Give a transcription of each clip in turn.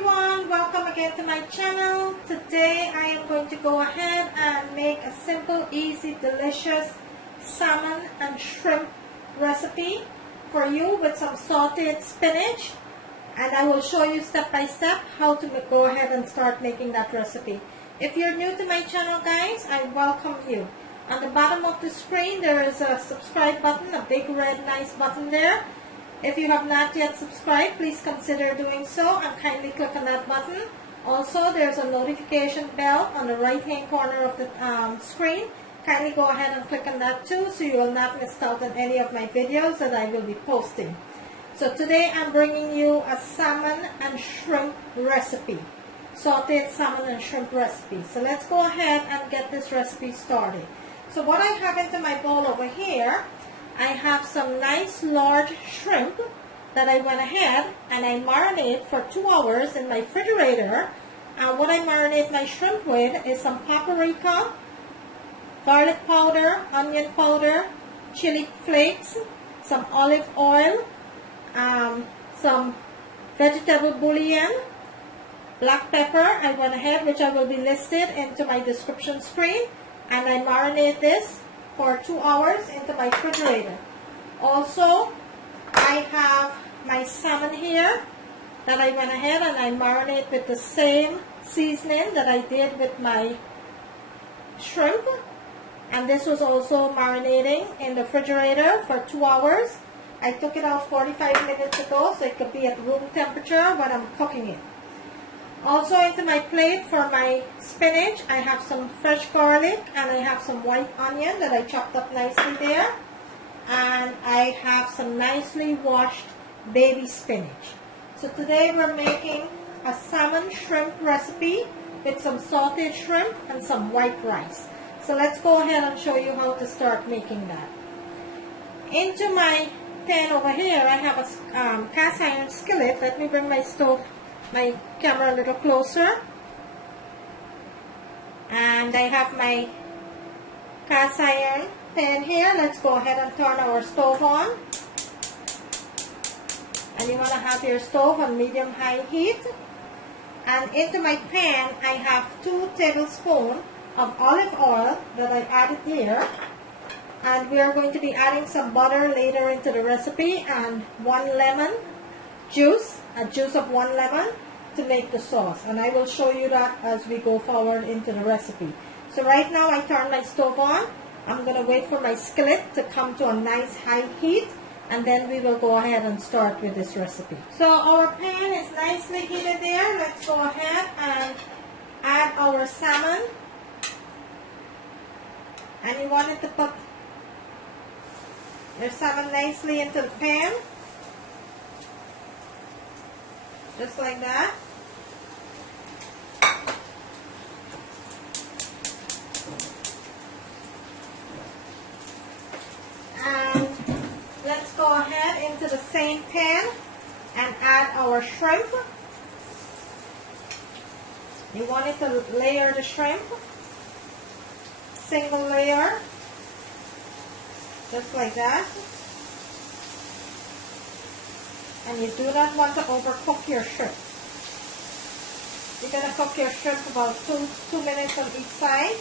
everyone, welcome again to my channel. Today I am going to go ahead and make a simple, easy, delicious salmon and shrimp recipe for you with some sauteed spinach, and I will show you step by step how to go ahead and start making that recipe. If you're new to my channel, guys, I welcome you. On the bottom of the screen there is a subscribe button, a big red nice button there. If you have not yet subscribed, please consider doing so and kindly click on that button. Also, there's a notification bell on the right hand corner of the screen. Kindly go ahead and click on that too, so you will not miss out on any of my videos that I will be posting. So today I'm bringing you a salmon and shrimp recipe. Sauteed salmon and shrimp recipe. So let's go ahead and get this recipe started. So what I have into my bowl over here, I have some nice large shrimp that I went ahead and I marinate for 2 hours in my refrigerator. And what I marinate my shrimp with is some paprika, garlic powder, onion powder, chili flakes, some olive oil, some vegetable bouillon, black pepper. I went ahead, which I will be listed into my description screen, and I marinate this for 2 hours into my refrigerator. Also, I have my salmon here that I went ahead and I marinate with the same seasoning that I did with my shrimp, and this was also marinating in the refrigerator for 2 hours. I took it out 45 minutes ago so it could be at room temperature when I'm cooking it. Also into my plate for my spinach, I have some fresh garlic and I have some white onion that I chopped up nicely there. And I have some nicely washed baby spinach. So today we're making a salmon shrimp recipe with some sauteed shrimp and some white rice. So let's go ahead and show you how to start making that. Into my pan over here, I have a cast iron skillet. Let me bring my camera a little closer, and I have my cast iron pan here. Let's go ahead and turn our stove on, and you want to have your stove on medium-high heat. And into my pan I have 2 tablespoons of olive oil that I added here, and we are going to be adding some butter later into the recipe, and 1 lemon juice, a juice of 1 lemon to make the sauce, and I will show you that as we go forward into the recipe. So right now I turn my stove on. I'm going to wait for my skillet to come to a nice high heat, and then we will go ahead and start with this recipe. So our pan is nicely heated there. Let's go ahead and add our salmon, and you want it to put your salmon nicely into the pan, just like that. And let's go ahead into the same pan and add our shrimp. You want it to layer the shrimp, single layer, just like that. And you do not want to overcook your shrimp. You're going to cook your shrimp about 2 minutes on each side.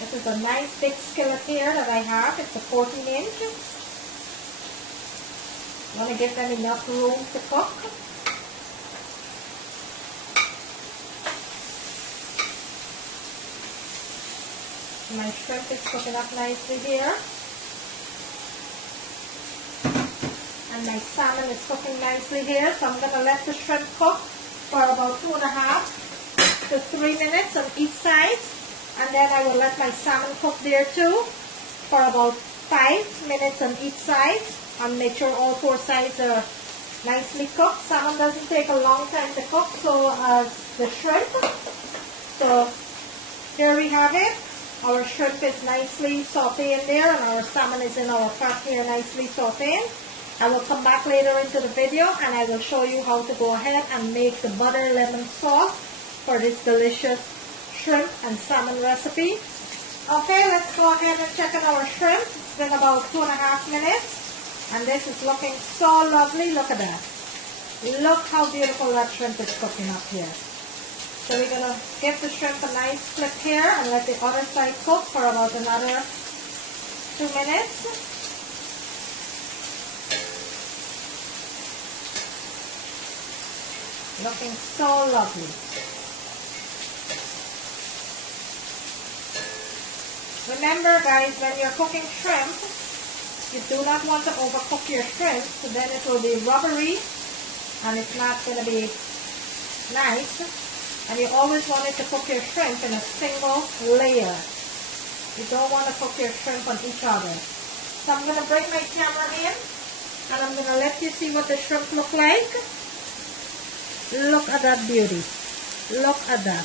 This is a nice big skillet here that I have. It's a 14-inch. You want to give them enough room to cook. My shrimp is cooking up nicely here, and my salmon is cooking nicely here. So I'm going to let the shrimp cook for about 2.5 to 3 minutes on each side, and then I will let my salmon cook there too for about 5 minutes on each side, and make sure all 4 sides are nicely cooked. Salmon doesn't take a long time to cook, so as the shrimp. So here we have it. Our shrimp is nicely sauteing there, and our salmon is in our pot here nicely sauteing. I will come back later into the video and I will show you how to go ahead and make the butter lemon sauce for this delicious shrimp and salmon recipe. Okay, let's go ahead and check on our shrimp. It's been about 2.5 minutes. And this is looking so lovely. Look at that. Look how beautiful that shrimp is cooking up here. So we're going to give the shrimp a nice flip here and let the other side cook for about another 2 minutes. Looking so lovely. Remember guys, when you're cooking shrimp, you do not want to overcook your shrimp, so then it will be rubbery and it's not going to be nice. And you always want it to cook your shrimp in a single layer. You don't want to cook your shrimp on each other. So I'm going to bring my camera in and I'm going to let you see what the shrimp look like. Look at that beauty. Look at that.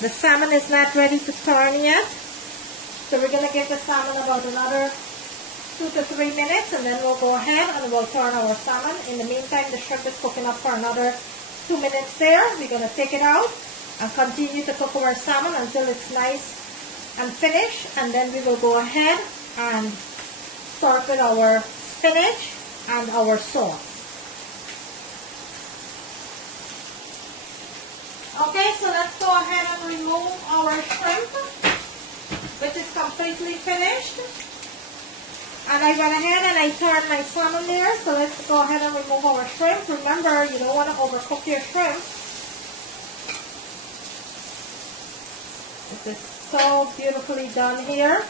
The salmon is not ready to turn yet. So we're going to give the salmon about another 2 to 3 minutes and then we'll go ahead and we'll turn our salmon. In the meantime, the shrimp is cooking up for another 2 minutes there. We're going to take it out and continue to cook our salmon until it's nice and finished. And then we will go ahead and start with our spinach and our sauce. Okay, so let's go ahead and remove our shrimp, which is completely finished. And I went ahead and I turned my salmon there. So let's go ahead and remove our shrimp. Remember, you don't want to overcook your shrimp. This is so beautifully done here.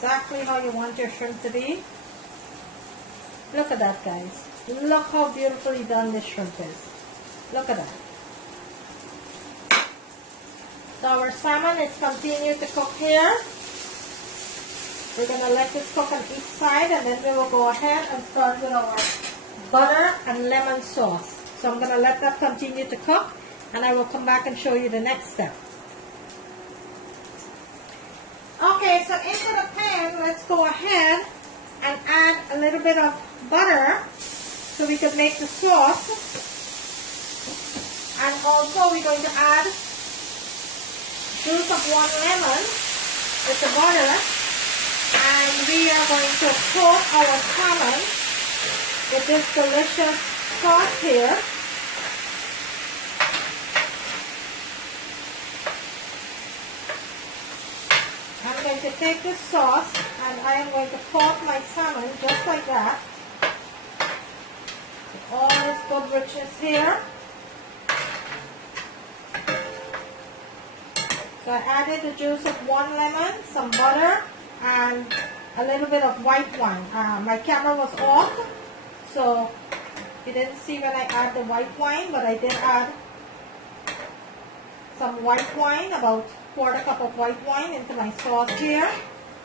Exactly how you want your shrimp to be. Look at that, guys. Look how beautifully done this shrimp is. Look at that. So our salmon is continuing to cook here. We're going to let this cook on each side and then we will go ahead and start with our butter and lemon sauce. So I'm going to let that continue to cook and I will come back and show you the next step. Okay, so into the pan, let's go ahead and add a little bit of butter so we can make the sauce. And also we're going to add juice of 1 lemon with the butter. And we are going to coat our salmon with this delicious sauce here. I'm going to take this sauce and I am going to coat my salmon just like that. With all this good richness here. So I added the juice of 1 lemon, some butter, and a little bit of white wine. My camera was off, so you didn't see when I add the white wine, but I did add some white wine, about 1/4 cup of white wine into my sauce here.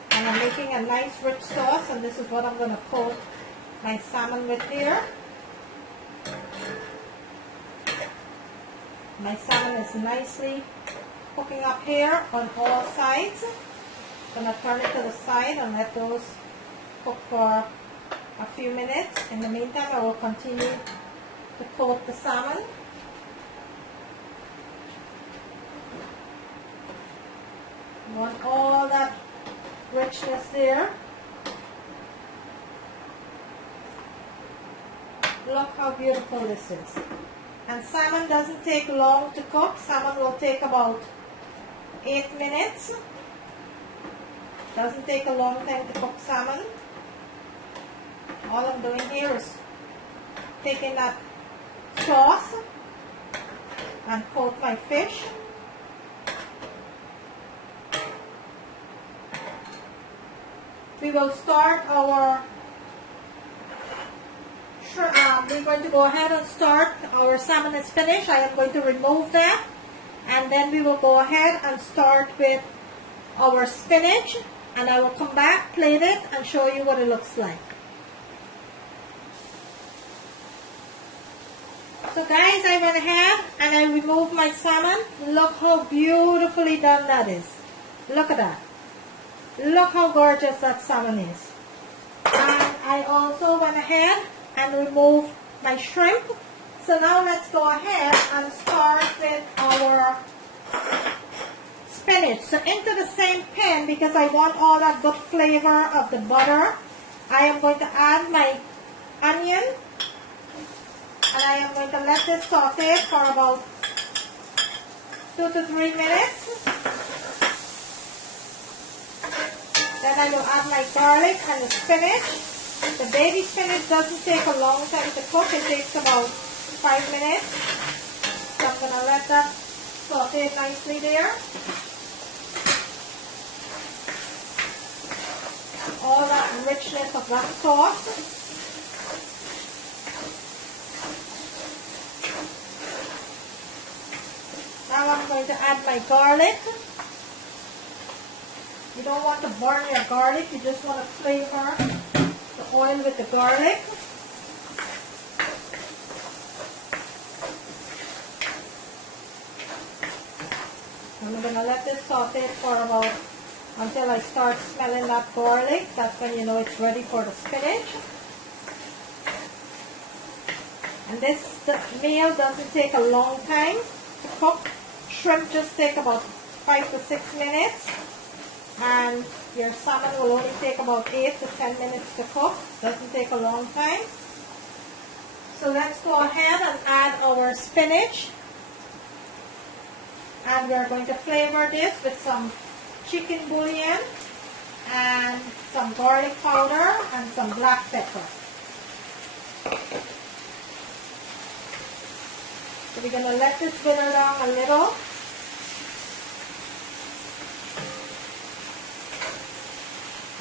And I'm making a nice rich sauce, and this is what I'm going to coat my salmon with here. My salmon is nicely cooking up here on all sides. I'm going to turn it to the side and let those cook for a few minutes. In the meantime, I will continue to coat the salmon. You want all that richness there. Look how beautiful this is. And salmon doesn't take long to cook. Salmon will take about 8 minutes. Doesn't take a long time to cook salmon. All I'm doing here is taking that sauce and coat my fish. We will start our we're going to go ahead and start. Our salmon is finished. I am going to remove that, and then we will go ahead and start with our spinach, and I will come back, plate it, and show you what it looks like. So guys, I went ahead and I removed my salmon. Look how beautifully done that is. Look at that. Look how gorgeous that salmon is. And I also went ahead and removed my shrimp. So now let's go ahead and start with our spinach. So into the same pan, because I want all that good flavor of the butter, I am going to add my onion. And I am going to let this saute for about 2 to 3 minutes. Then I will add my garlic and the spinach. The baby spinach doesn't take a long time to cook. It takes about 5 minutes. So I'm going to let that saute nicely there. All that richness of that sauce. Now I'm going to add my garlic. You don't want to burn your garlic, you just want to flavor the oil with the garlic. I'm going to let this saute for about until I start smelling that garlic. That's when you know it's ready for the spinach. And the meal doesn't take a long time to cook. Shrimp just take about 5 to 6 minutes. And your salmon will only take about 8 to 10 minutes to cook. Doesn't take a long time. So let's go ahead and add our spinach. And we're going to flavor this with some chicken bouillon and some garlic powder and some black pepper. So we're going to let this simmer down a little.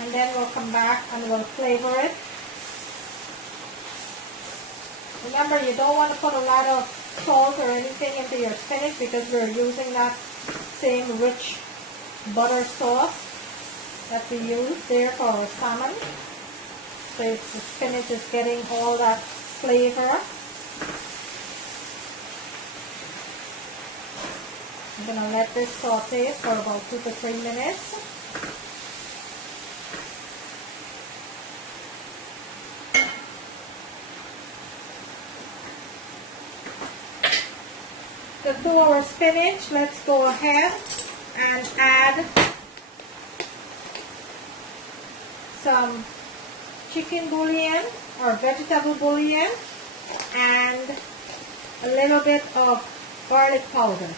And then we'll come back and we'll flavor it. Remember, you don't want to put a lot of salt or anything into your spinach because we're using that same rich butter sauce that we use there for our salmon. So the spinach is getting all that flavor. I'm going to let this saute for about 2 to 3 minutes. To our spinach, let's go ahead and add some chicken bouillon or vegetable bouillon and a little bit of garlic powder.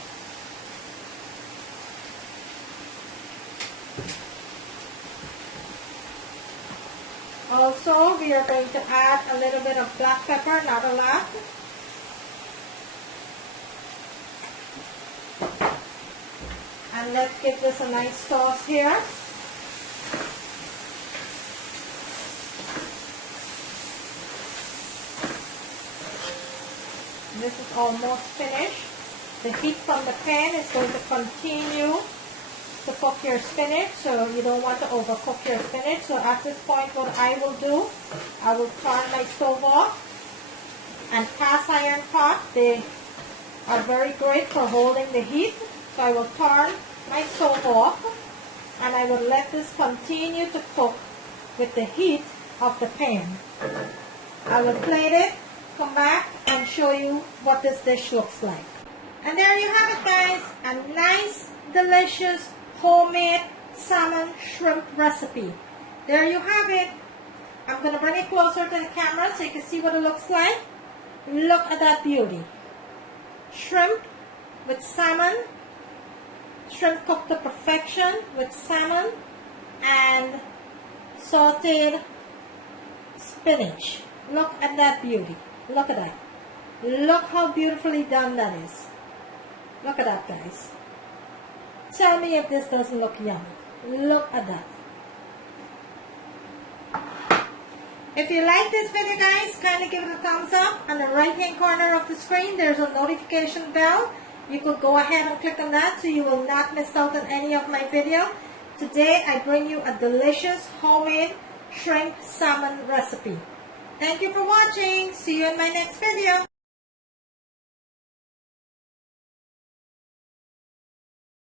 Also, we are going to add a little bit of black pepper, not a lot. And let's give this a nice sauce here. This is almost finished. The heat from the pan is going to continue to cook your spinach, so you don't want to overcook your spinach. So at this point, what I will do, I will turn my stove off. And cast iron pot, they are very great for holding the heat. So I will turn my stove off and I will let this continue to cook with the heat of the pan. I will plate it, come back and show you what this dish looks like. And there you have it, guys, a nice, delicious, homemade salmon shrimp recipe. There you have it. I'm going to bring it closer to the camera so you can see what it looks like. Look at that beauty. Shrimp with salmon. Shrimp cooked to perfection with salmon and sauteed spinach. Look at that beauty. Look at that. Look how beautifully done that is. Look at that, guys. Tell me if this doesn't look yummy. Look at that. If you like this video, guys, kindly give it a thumbs up. On the right hand corner of the screen, there's a notification bell. You could go ahead and click on that so you will not miss out on any of my video. Today, I bring you a delicious homemade shrimp salmon recipe. Thank you for watching. See you in my next video.